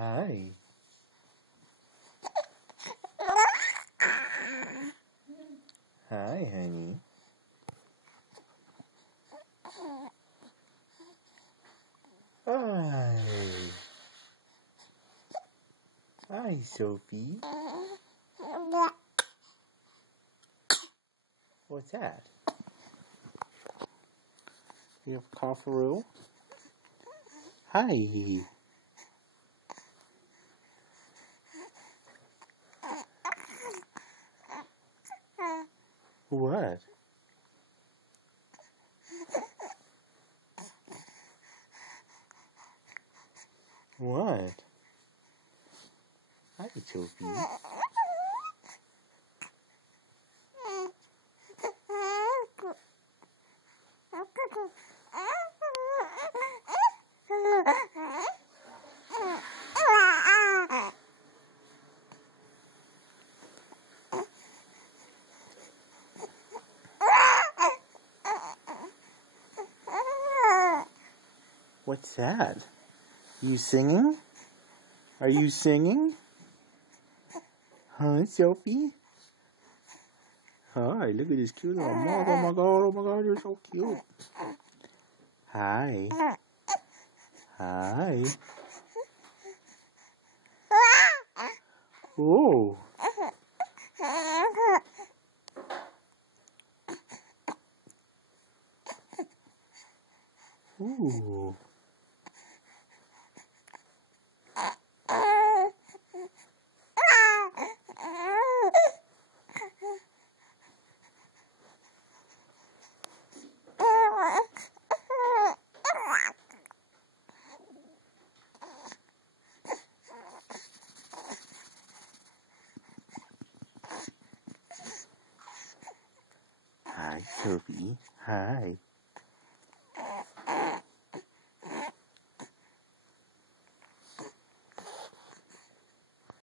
Hi. Hi, honey. Hi. Hi, Sophie. What's that? You have cough-a-roo? Hi. What? What? Hi, Sophie. What's that? You singing? Are you singing? Huh, Sophie? Hi, look at this cute little mug. Oh my god, you're so cute. Hi. Hi. Oh. Ooh. Hi, Sophie. Hi.